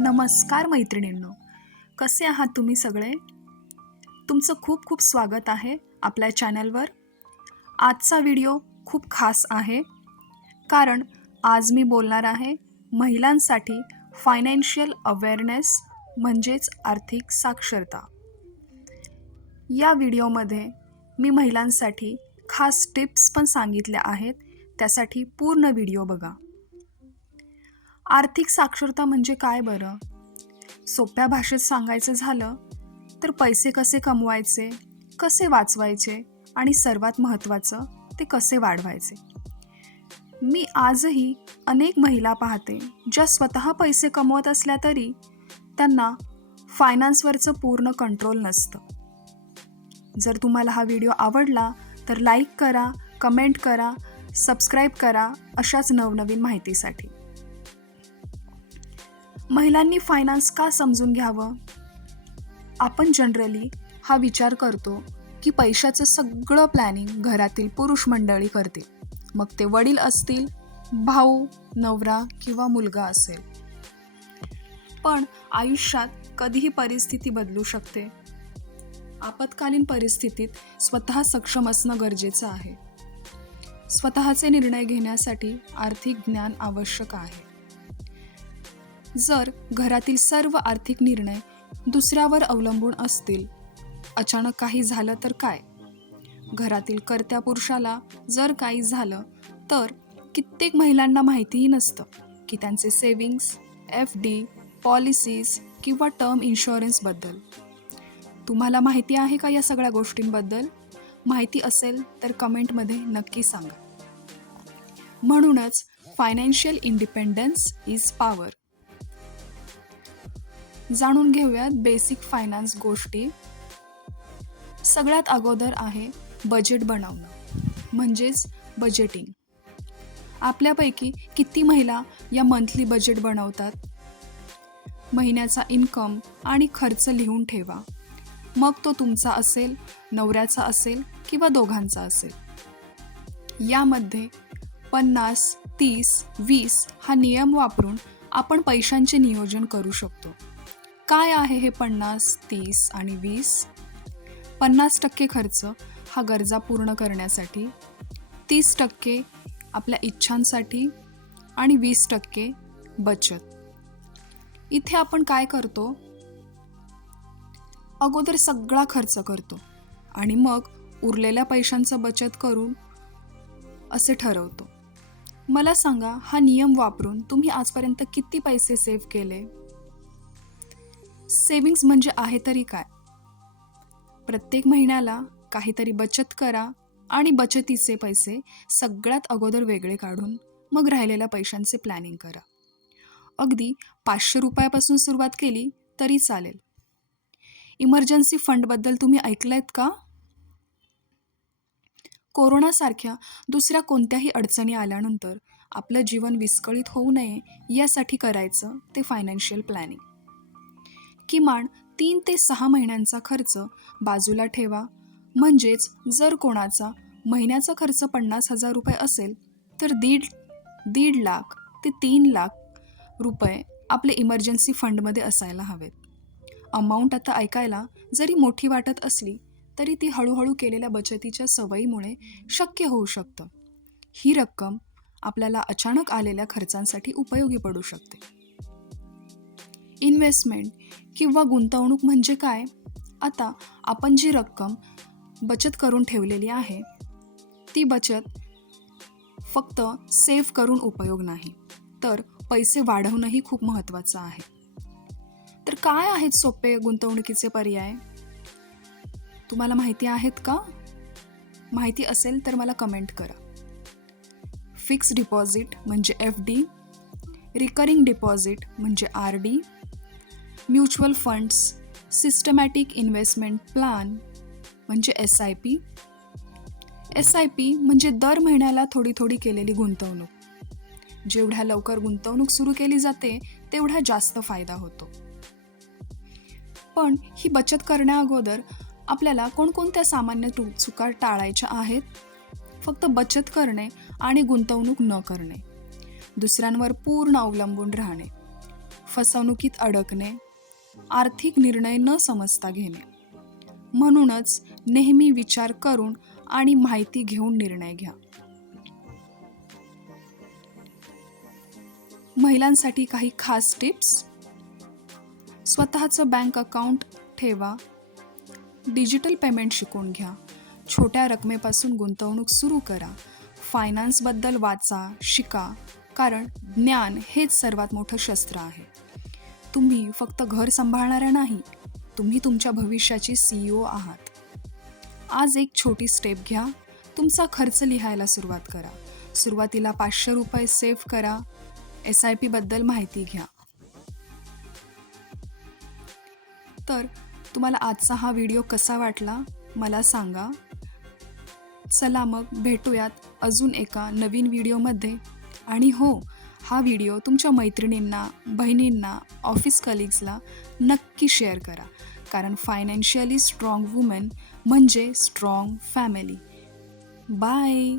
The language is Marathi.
नमस्कार मैत्रिणींनो, कसे आहात तुम्ही सगळे? तुमचं खूप खूप स्वागत आहे आपल्या चॅनलवर. आजचा व्हिडिओ खूप खास आहे, कारण आज मी बोलणार आहे महिलांसाठी फायनान्शियल अवेअरनेस म्हणजेच आर्थिक साक्षरता. या व्हिडिओमध्ये मी महिलांसाठी खास टिप्स पण सांगितल्या आहेत, त्यासाठी पूर्ण व्हिडिओ बघा. आर्थिक साक्षरता म्हणजे काय बरं? सोप्या भाषेत सांगायचं झालं तर पैसे कसे कमवायचे, कसे वाचवायचे आणि सर्वात महत्त्वाचं ते कसे वाढवायचे. मी आजही अनेक महिला पाहते ज्या स्वतः पैसे कमवत असल्या तरी त्यांना फायनान्सवरचं पूर्ण कंट्रोल नसतं. जर तुम्हाला हा व्हिडिओ आवडला तर लाईक करा, कमेंट करा, सबस्क्राईब करा अशाच नवनवीन माहितीसाठी. महिलांनी फायनान्स का समजून घ्यावं? आपण जनरली हा विचार करतो की पैशाचं सगळं प्लॅनिंग घरातील पुरुष मंडळी करतील, मग ते वडील असतील, भाऊ, नवरा किंवा मुलगा असेल. पण आयुष्यात कधीही परिस्थिती बदलू शकते. आपत्कालीन परिस्थितीत स्वतः सक्षम असणं गरजेचं आहे. स्वतःचे निर्णय घेण्यासाठी आर्थिक ज्ञान आवश्यक आहे. जर घरातील सर्व आर्थिक निर्णय दुसऱ्यावर अवलंबून असतील, अचानक काही झालं तर काय? घरातील कर्त्या पुरुषाला जर काही झालं तर कित्येक महिलांना माहितीही नसतं की त्यांचे सेव्हिंग्स, FD, पॉलिसीज किंवा टर्म इन्शुरन्सबद्दल. तुम्हाला माहिती आहे का या सगळ्या गोष्टींबद्दल? माहिती असेल तर कमेंटमध्ये नक्की सांगा. म्हणूनच फायनान्शियल इंडिपेंडन्स इज पॉवर. जाणून घेऊयात बेसिक फायनान्स गोष्टी. सगळ्यात अगोदर आहे बजेट बनवणं म्हणजेच बजेटिंग. आपल्यापैकी किती महिला या मंथली बजेट बनवतात? महिन्याचा इन्कम आणि खर्च लिहून ठेवा. मग तो तुमचा असेल, नवऱ्याचा असेल किंवा दोघांचा असेल. यामध्ये 50, 30, 20 हा नियम वापरून आपण पैशांचे नियोजन करू शकतो. काय आहे हे 50, 30 आणि 20? 50% खर्च हा गरजा पूर्ण करण्यासाठी, 30% आपल्या इच्छांसाठी आणि 20% बचत. इथे आपण काय करतो? अगोदर सगळा खर्च करतो आणि मग उरलेल्या पैशांचं बचत करून असे ठरवतो. मला सांगा, हा नियम वापरून तुम्ही आजपर्यंत किती पैसे सेव्ह केले? सेव्हिंग्स म्हणजे आहे तरी काय? प्रत्येक महिन्याला काहीतरी बचत करा आणि बचतीचे पैसे सगळ्यात अगोदर वेगळे काढून मग राहिलेल्या पैशांचे प्लॅनिंग करा. अगदी 500 रुपयापासून सुरुवात केली तरी चालेल. इमर्जन्सी फंडबद्दल तुम्ही ऐकलंत का? कोरोनासारख्या दुसऱ्या कोणत्याही अडचणी आल्यानंतर आपलं जीवन विस्कळीत होऊ नये यासाठी करायचं ते फायनान्शियल प्लॅनिंग. किमान 3 ते 6 महिन्यांचा खर्च बाजूला ठेवा. म्हणजेच जर कोणाचा महिन्याचा खर्च 50,000 रुपये असेल तर दीड लाख ते 3 लाख रुपये आपले इमर्जन्सी फंडमध्ये असायला हवेत. अमाऊंट आता ऐकायला जरी मोठी वाटत असली तरी ती हळूहळू केलेल्या बचतीच्या सवयीमुळे शक्य होऊ शकतं. ही रक्कम आपल्याला अचानक आलेल्या खर्चांसाठी उपयोगी पडू शकते. इन्व्हेस्टमेंट किंवा गुंतवणूक म्हणजे काय? आता आपण जी रक्कम बचत करून ठेवलेली आहे ती बचत फक्त सेव्ह करून उपयोग नाही, तर पैसे वाढवणंही खूप महत्त्वाचं आहे. तर काय आहेत सोपे गुंतवणुकीचे पर्याय? तुम्हाला माहिती आहेत का? माहिती असेल तर मला कमेंट करा. फिक्स डिपॉझिट म्हणजे FD, रिकरिंग डिपॉझिट म्हणजे RD, mutual funds, systematic investment plan म्हणजे SIP. SIP म्हणजे दर महिन्याला थोडी थोडी केलेली गुंतवणूक. जेवढ्या लवकर गुंतवणूक सुरू केली जाते तेवढा जास्त फायदा होतो. पण ही बचत करण्याअगोदर आपल्याला कोणकोणत्या सामान्य चुका टाळायच्या आहेत? फक्त बचत करणे आणि गुंतवणूक न करणे, दुसऱ्यांवर पूर्ण अवलंबून राहणे, फसवणुकीत अडकणे, आर्थिक निर्णय न समजता घेणे. म्हणूनच नेहमी विचार करून आणि माहिती घेऊन निर्णय घ्या. महिलांसाठी काही खास टिप्स: स्वतःचं बँक अकाउंट ठेवा. डिजिटल पेमेंट शिकून घ्या. छोट्या रकमेपासून गुंतवणूक सुरू करा. फायनान्सबद्दल वाचा, शिका, कारण ज्ञान हेच सर्वात मोठं शस्त्र आहे. तुम्ही फक्त घर सांभाळणाऱ्या नाही, तुम्ही तुमच्या भविष्याची CEO आहात. आज एक छोटी स्टेप घ्या. तुमचा खर्च लिहायला सुरुवात करा. सुरुवातीला ₹500 सेव्ह करा. SIP बद्दल माहिती घ्या. तर तुम्हाला आजचा हा व्हिडिओ कसा वाटला मला सांगा. चला मग भेटूयात अजून एका नवीन व्हिडिओमध्ये. आणि हो, हा व्हिडिओ तुमच्या मैत्रिणींना, बहिणींना, ऑफिस कलिग्सला नक्की शेअर करा, कारण फायनान्शियली स्ट्रॉंग वुमन म्हणजे स्ट्रॉंग फॅमिली. बाय.